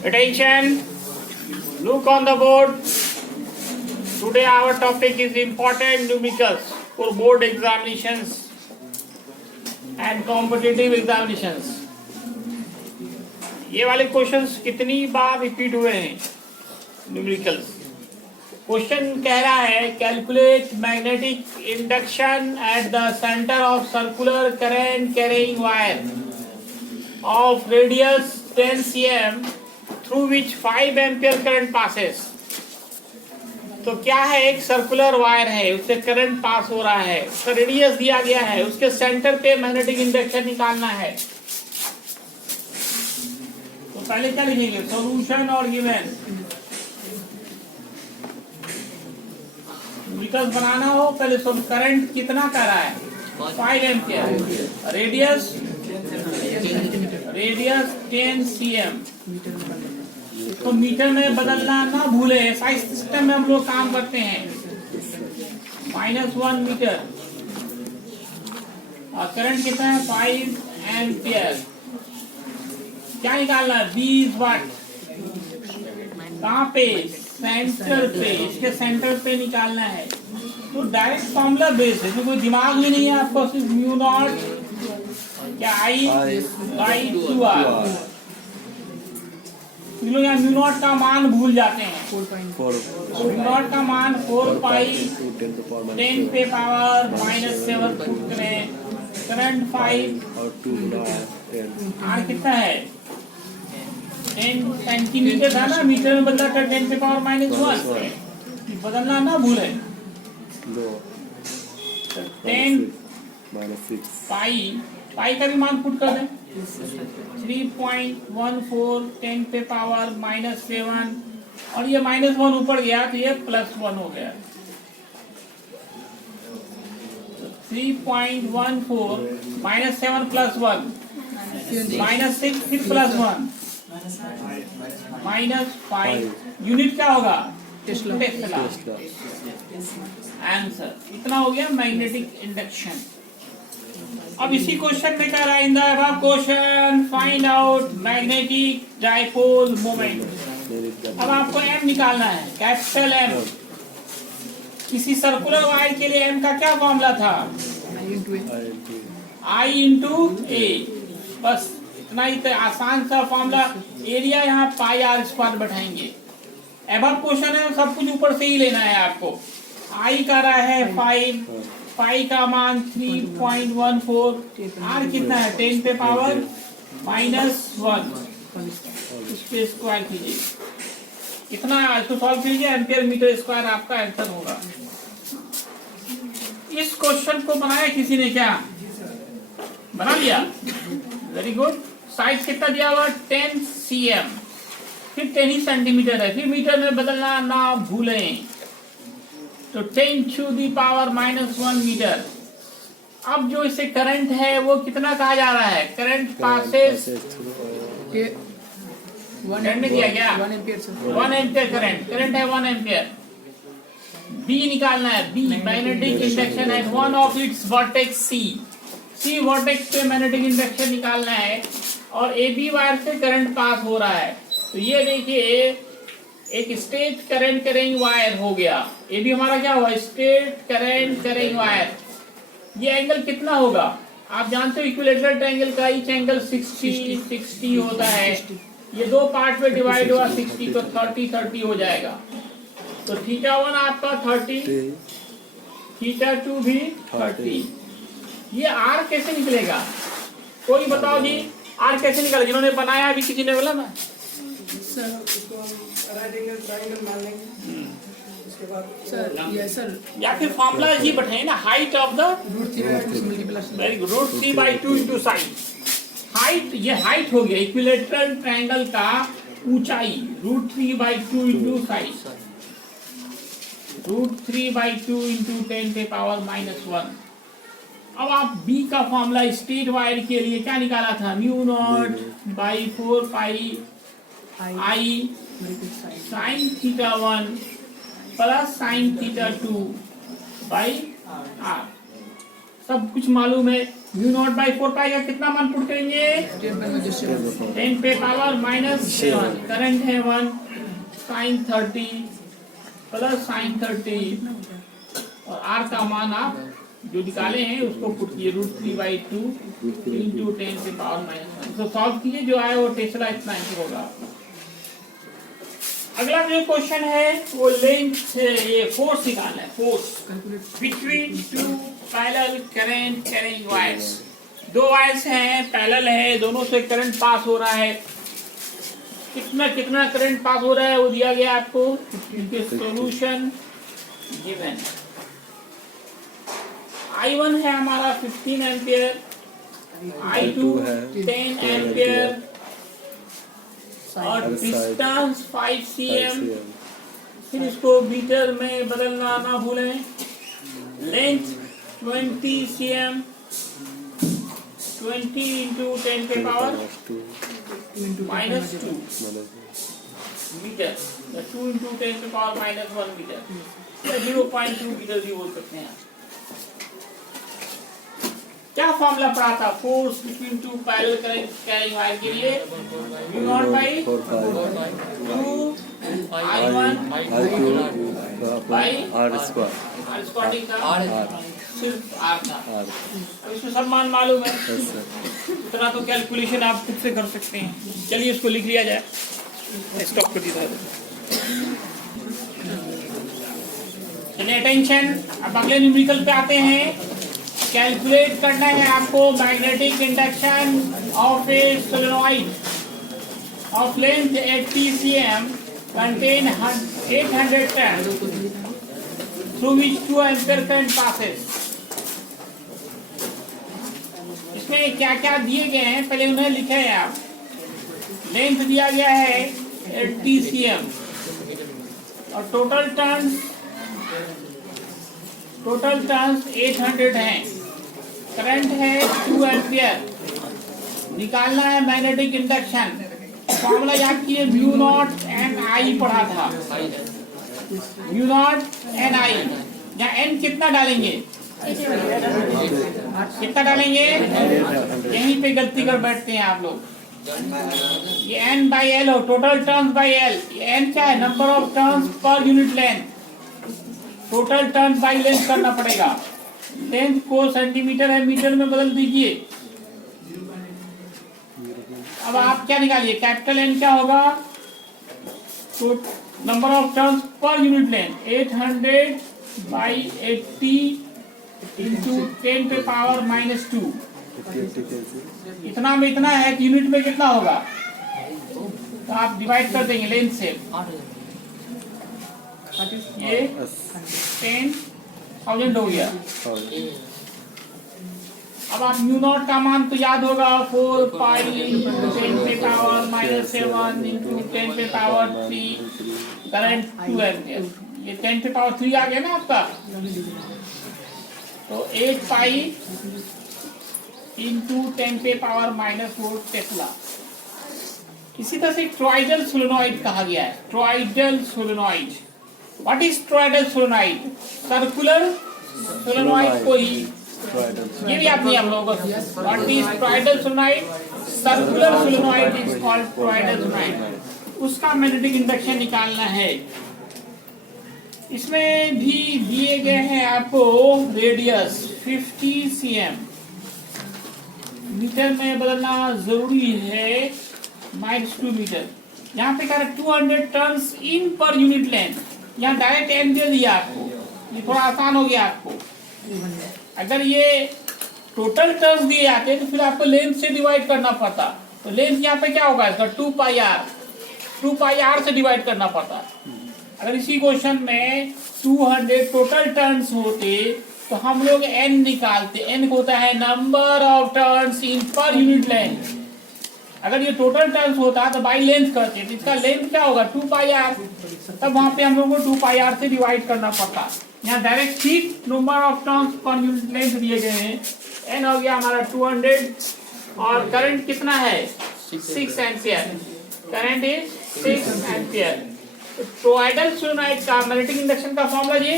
Attention, look on the board. Today our topic is important numericals for board examinations and competitive examinations. ये वाले questions कितनी बार repeat हुए हैं numericals. Question कह रहा है calculate magnetic induction at the centre of circular current carrying wire of radius 10 cm through which 5 ampere current passes. तो क्या है, एक सर्कुलर वायर है, उससे करंट पास हो रहा है, उसका रेडियस दिया गया है, उसके सेंटर पे मैग्नेटिक इंडक्शन निकालना है. तो पहले क्या लिखेंगे, सॉल्यूशन और गिवन. विकल्प बनाना हो पहले करंट कितना कर रहा है 5 एम्पियर, रेडियस 10 cm. तो मीटर में बदलना ना भूले, ऐसा सिस्टम में हम लोग काम करते हैं. -1 मीटर और करंट कितना है 5 एम्पियर. क्या निकालना है 20 वाट. कहाँ पे, सेंटर पे, इसके सेंटर पे निकालना है. तो डायरेक्ट फॉर्मूला बेस है, तो कोई दिमाग भी नहीं है आपको, सिर्फ म्यू नॉट क्या I/2R. लोग यहाँ म्यू नॉट का मान भूल जाते हैं. म्यू नॉट का मान 4 पाई 10 पे पावर -7 फुट करें. करंट 5 आर कितना है 10 सेंटीमीटर था ना, मीटर में बदला था 10 पे पावर -1. बदलना ना भूले. 10 पाई का भी मान पुट कर दें. 3.14 10 पे पावर -7 और ये -1 ऊपर गया तो ये +1 हो गया. 3.14 -7 +1 -6 फिर +1 -5. यूनिट क्या होगा टेस्ला. आंसर इतना हो गया मैग्नेटिक इंडक्शन. अब इसी क्वेश्चन में क्या रहा है, in the above question find out magnetic dipole moment. अब आपको m निकालना है, कैपिटल M. किसी सर्कुलर वायर के लिए m का क्या फॉर्मूला था I/A. बस इतना ही आसान सा फॉर्मूला. एरिया यहाँ πr² बैठाएंगे. अबव क्वेश्चन है, सब कुछ ऊपर से ही लेना है आपको. I का रहा है 5, पाई का मान 3.14, आर कितना है 10 पे पावर -1. इस पे स्क्वायर कीजिए. कितना इसको सॉल्व कीजिए, एम्पियर मीटर स्क्वायर आपका आंसर होगा. इस क्वेश्चन को बनाया किसी ने, क्या बना लिया, वेरी गुड. साइज कितना दिया हुआ 10 cm, फिर 10 ही सेंटीमीटर है, फिर मीटर में बदलना ना भूलें. तो 10 टू दी पावर -1 मीटर. अब जो इसे करंट है वो कितना कहा जा रहा है, करंट पासेस 1 दिया गया 1 एम्पियर. करंट है 1 एम्पियर. बी निकालना है, B magnetic induction at one of its vertex C vertex पे मैग्नेटिक इंडक्शन निकालना है और ए बी वायर से करंट पास हो रहा है. तो ये देखिए एक स्टेट करंट कैरिंग वायर हो गया. ये भी हमारा क्या हुआ, स्टेट करंट कैरिंग वायर. ये एंगल कितना होगा आप जानते हो, इक्विलेटरल ट्रायंगल का ईच एंगल 60 होता है. ये दो पार्ट में डिवाइड हुआ 60, तो 30 हो जाएगा. तो θ1 आपका 30, θ2 भी 30. ये आर कैसे निकलेगा, कोई बताओ जी, आर कैसे निकलेगा. जिन्होंने बनाया अभी किसी ने बोला ना सर, या फिर फॉर्मूला जी बैठे ना, height of the very good √3/2 into side. Height, ये हाइट हो गया इक्विलेटरल ट्रायंगल का ऊंचाई, √3/2 इंटू साइड. √3/2 इंटू 10 पे पावर -1. अब आप बी का फॉर्मूला स्ट्रेट वायर के लिए क्या निकाला था, μ0/4 pi I sin θ1 plus sin θ2 by r. सब कुछ मालूम है। म्यू नॉट बाई 4 पाई का कितना मान पुट करेंगे? 10 पे पावर -7। करंट है 1 sin 30 प्लस sin 30 और R का मान आप जो निकाले हैं उसको पुट कीजिए √3/2 इंटू 10 पे पावर -1। तो सॉल्व कीजिए, जो आए वो टेस्ला इतना ही होगा। अगला जो क्वेश्चन है वो लेंथ ये फोर्स निकालना है, force between two parallel current carrying wires. दो वायर्स हैं, पैरेलल है, दोनों से करंट पास हो रहा है। कितना करंट पास हो रहा है वो दिया गया आपको। Solution given. I1 है हमारा 15 एम्पियर, I2 10 एम्पियर और डिस्टेंस 5 cm। फिर इसको मीटर में बदलना ना भूलें। लेंथ 20 cm, 20 इंटू 10 के पावर -2 मीटर, 2 इंटू 10 के पावर -1 मीटर या 0.2 मीटर भी बोल सकते हैं। क्या फॉर्मूला पढ़ा था force between two parallel current carrying wire के लिए? Mu naught by 2 I1 by R square का सिर्फ R था। अब इसमें सब मान मालूम है, इतना तो कैलकुलेशन आप खुद से कर सकते हैं। चलिए इसको लिख लिया जाए, स्टॉप कर दिया। चलिए अटेंशन, अब अगले न्यूमेरिकल पे आते हैं। कैलकुलेट करना है आपको magnetic induction of A solenoid of length 80 cm contain 800 turn through which 2 ampere current passes. इसमें क्या क्या दिए गए हैं पहले उन्हें लिखे हैं आप। लेंथ दिया गया है 80 cm और टोटल टर्न्स 800 हैं। करंट है 2 एम्पियर। निकालना है मैग्नेटिक इंडक्शन। फॉर्मूला याद किए, म्यू नॉट एन आई पढ़ा था। म्यू नॉट एन आई, यहाँ एन कितना डालेंगे? कितना डालेंगे? यहीं पे गलती कर बैठते हैं आप लोग। ये एन बाई एल हो, total turns by L. N क्या है? Number of turns per unit length. Total turn by length करना पड़ेगा। लेंथ को सेंटीमीटर है मीटर में बदल दीजिए। अब आप क्या निकालिए? कैपिटल एन क्या होगा? तो number of turns per unit length 800 by 80 into 10 पे पावर -2। इतना में इतना है, यूनिट में कितना होगा? तो आप डिवाइड कर देंगे लेंथ से। ये 10,000 हो गया। अब आप म्यू नॉट का मान तो याद होगा, 4 पाई इंटू 10 पे पावर -7 इंटू 10 पे पावर 3 करंट 2 एम्पियर। ये 10 पे पावर 3 आ गया ना आपका, तो 8 पाई इंटू 10 पे पावर -4 टेस्ला। इसी तरह से टॉरॉयडल सोलेनॉइड कहा गया है। Toroidal solenoid, what is toroidal solenoid? Circular solenoid को ही, ये भी आप नहीं हम लोगों को, what is toroidal solenoid? Circular solenoid is called toroidal solenoid. उसका मैग्नेटिक इंडक्शन निकालना है। इसमें भी दिए गए हैं आपको रेडियस 50 cm, मीटर में बदलना जरूरी है, -2 मीटर। यहाँ पे कह रहा है 200 टर्न्स इन पर यूनिट लेंथ। यहाँ डायरेक्ट एन दे दिया आपको, ये थोड़ा आसान हो गया आपको। अगर ये टोटल टर्न्स दिए जाते तो फिर आपको लेंथ से डिवाइड करना पड़ता। तो लेंथ यहाँ पे क्या होगा इसका? 2 पाई आर से डिवाइड करना पड़ता। अगर इसी क्वेश्चन में 200 टोटल टर्न्स होते तो हम लोग एन निकालते। एन होता है नंबर ऑफ टर्न्स इन पर यूनिट लेंथ। अगर ये टोटल टर्न्स होता तो बाई लेंथ करते, तो इसका लेंथ क्या होगा? 2 पाई आर। तब वहां पे हम लोग को 2 पाई आर से डिवाइड करना पड़ता। यहाँ direct seat number of turns per unit length दिए गए हैं। एन हो गया हमारा 200 और करंट कितना है? 6 एम्पियर। Current is 6 ampere. तो टॉरॉयडल सोलेनॉइड का मैग्नेटिक इंडक्शन का फॉर्मूला जी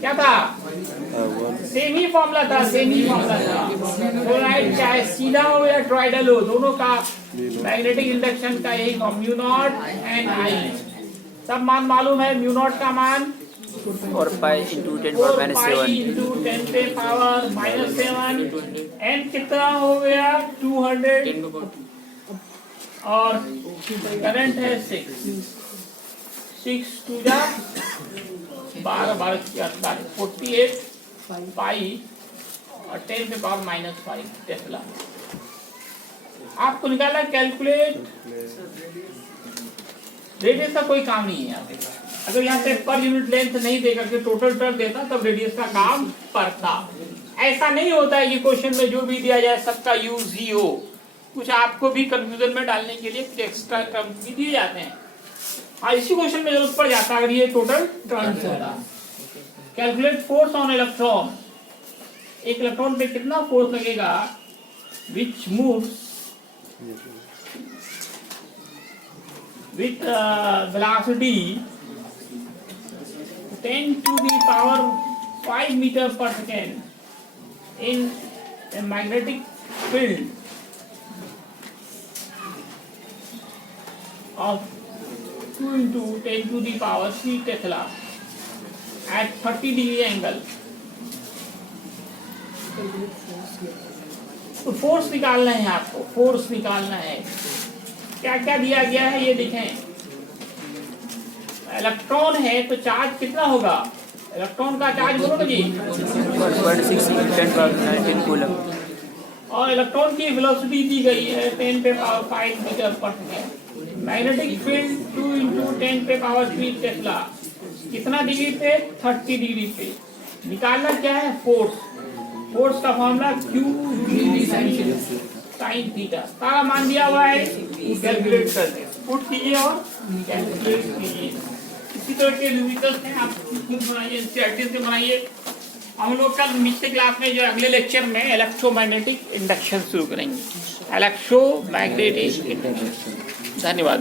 क्या था? सेम ही फॉर्मूला था, सेम ही फॉर्मूला था। टोराइड चाहे सीधा हो या टॉरॉइडल हो, दोनों का मैग्नेटिक इंडक्शन का यही फॉर्म, म्यू नॉट एन आई। सब मान मालूम है, म्यू नॉट का मान 4 pi into 10 power minus 7 into 10 पे पावर -7, एन कितना हो गया 200, और करंट है 6 टू जा 12 48 पाई और 10 पे पावर -5 टेस्ला। आपको निकालना कैलकुलेट रेडियस का कोई काम नहीं है यहाँ पे। अगर यहाँ पे पर यूनिट लेंथ नहीं देकर के टोटल टर्म देता तब रेडियस का काम पड़ता। ऐसा नहीं होता है कि क्वेश्चन में जो भी दिया जाए सबका यूज ही हो, कुछ आपको भी कंफ्यूजन में डालने के लिए कुछ एक्स्ट्रा टर्म भी दिए जाते हैं। हाँ, इसी क्वेश्चन में जरूरत पड़ जाता है अगर ये टोटल टर्म्स होता। कैलकुलेट फोर्स ऑन इलेक्ट्रॉन, एक इलेक्ट्रॉन पे कितना फोर्स लगेगा विच moves with velocity 10 to the power 5 meter per second in a magnetic field of 2 into 10 to the power 3 Tesla at 30° angle। तो फोर्स निकालना है आपको, फोर्स निकालना है। क्या क्या दिया गया है ये देखें। इलेक्ट्रॉन है तो चार्ज कितना होगा, इलेक्ट्रॉन का चार्ज बोलो ना जी 1.6 10 पावर 19 कूलम, और इलेक्ट्रॉन की वेलोसिटी दी गई है 10 पे पावर 5 मीटर पर सेकेंड। मैग्नेटिक फील्ड 2 into 10 पे पावर 3 टेस्ला, कितना डिग्री पे 30° पे। निकालना क्या है फोर्स, फोर्स का फॉर्मूला Q साइन थीटा, सारा मान दिया हुआ है, कैलकुलेट कर दे, पुट कीजिए और कैलकुलेट कीजिए। इसी तरह के न्यूमेरिकल्स हैं, आप खुद बनाइए, एनसीईआरटी से बनाइए। हम लोग कल नीचे क्लास में जो अगले लेक्चर में इलेक्ट्रोमैग्नेटिक इंडक्शन शुरू करेंगे, इलेक्ट्रोमैग्नेटिक इंडक्शन। धन्यवाद।